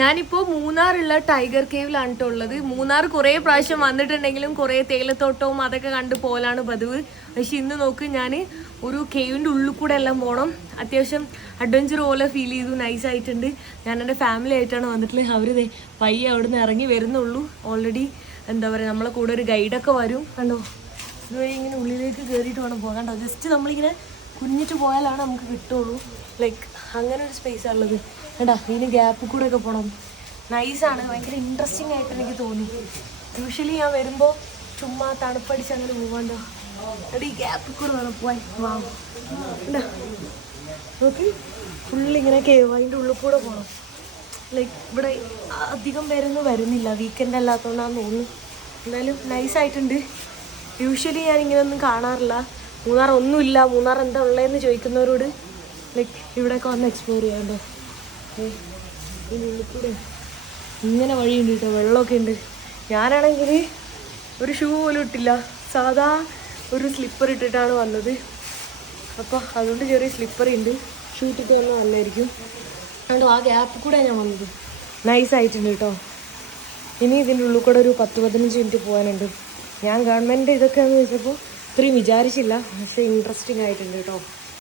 ഞാനിപ്പോൾ മൂന്നാറുള്ള ടൈഗർ കേവിലാണ് കേട്ടോ ഉള്ളത്. മൂന്നാർ കുറേ പ്രാവശ്യം വന്നിട്ടുണ്ടെങ്കിലും കുറേ തേയിലത്തോട്ടവും അതൊക്കെ കണ്ട് പോലാണ് പതിവ്. പക്ഷെ ഇന്ന് നോക്ക്, ഞാൻ ഒരു കേവിൻ്റെ ഉള്ളിൽ കൂടെ എല്ലാം പോകണം. അത്യാവശ്യം അഡ്വഞ്ചർ പോലെ ഫീൽ ചെയ്തു, നൈസായിട്ടുണ്ട്. ഞാൻ എൻ്റെ ഫാമിലി ആയിട്ടാണ് വന്നിട്ടുള്ളത്. അവർ പയ്യെ അവിടെ നിന്ന് ഇറങ്ങി വരുന്നുള്ളൂ. ഓൾറെഡി എന്താ പറയുക, നമ്മളെ കൂടെ ഒരു ഗൈഡൊക്കെ വരും. കണ്ടോ, ഇതുവഴി ഇങ്ങനെ ഉള്ളിലേക്ക് കയറിയിട്ട് വേണം പോകാൻ. കണ്ടോ, ജസ്റ്റ് നമ്മളിങ്ങനെ കുഞ്ഞിട്ട് പോയാലാണ് നമുക്ക് കിട്ടുള്ളൂ. ലൈക്ക് അങ്ങനെ ഒരു സ്പേസാണ് ഉള്ളത്. കേട്ടാ, ഇതിന് ഗ്യാപ്പിൽ കൂടെ ഒക്കെ പോകണം. നൈസാണ്, ഭയങ്കര ഇൻട്രസ്റ്റിംഗ് ആയിട്ട് എനിക്ക് തോന്നി. യൂഷ്വലി ഞാൻ വരുമ്പോൾ ചുമ്മാ തണുപ്പടിച്ച് അങ്ങനെ പോകാണ്ടോ, അവിടെ ഈ ഗ്യാപ്പിൽ കൂടെ വേണം പോവാൻ. വാ നോക്കി, ഫുള്ളിങ്ങനെ കേവ്, അതിൻ്റെ ഉള്ളിൽ കൂടെ പോകണം. ലൈക്ക് ഇവിടെ അധികം പേരൊന്നും വരുന്നില്ല, വീക്കെൻഡ് അല്ലാത്തതുകൊണ്ടാണെന്ന് തോന്നുന്നു. എന്തായാലും നൈസായിട്ടുണ്ട്. യൂഷ്വലി ഞാൻ ഇങ്ങനെയൊന്നും കാണാറില്ല. മൂന്നാർ ഒന്നുമില്ല, മൂന്നാർ എന്താ ഉള്ളതെന്ന് ചോദിക്കുന്നവരോട് ലൈക്ക് ഇവിടെയൊക്കെ വന്ന് എക്സ്പ്ലോർ ചെയ്യാണ്ടോ. ഇതിനുള്ളിൽ കൂടെ ഇങ്ങനെ വഴിയുണ്ട് കേട്ടോ, വെള്ളമൊക്കെ ഉണ്ട്. ഞാനാണെങ്കിൽ ഒരു ഷൂ പോലും ഇട്ടില്ല, സാധാ ഒരു സ്ലിപ്പർ ഇട്ടിട്ടാണ് വന്നത്. അപ്പോൾ അതുകൊണ്ട് ചെറിയ സ്ലിപ്പർ ഉണ്ട്, ഷൂ ഇട്ടിട്ട് വന്നാൽ നല്ലതായിരിക്കും. അതുകൊണ്ട് ആ ഗ്യാപ്പിൽ കൂടെ ഞാൻ വന്നത്. നൈസായിട്ടുണ്ട് കേട്ടോ. ഇനി ഇതിൻ്റെ ഉള്ളിൽ കൂടെ ഒരു 10-15 മിനിറ്റ് പോകാനുണ്ട്. ഞാൻ ഗവൺമെൻറ് ഇതൊക്കെ എന്ന് വെച്ചപ്പോൾ ഇത്രയും വിചാരിച്ചില്ല, പക്ഷേ ഇൻട്രസ്റ്റിംഗ് ആയിട്ടുണ്ട് കേട്ടോ.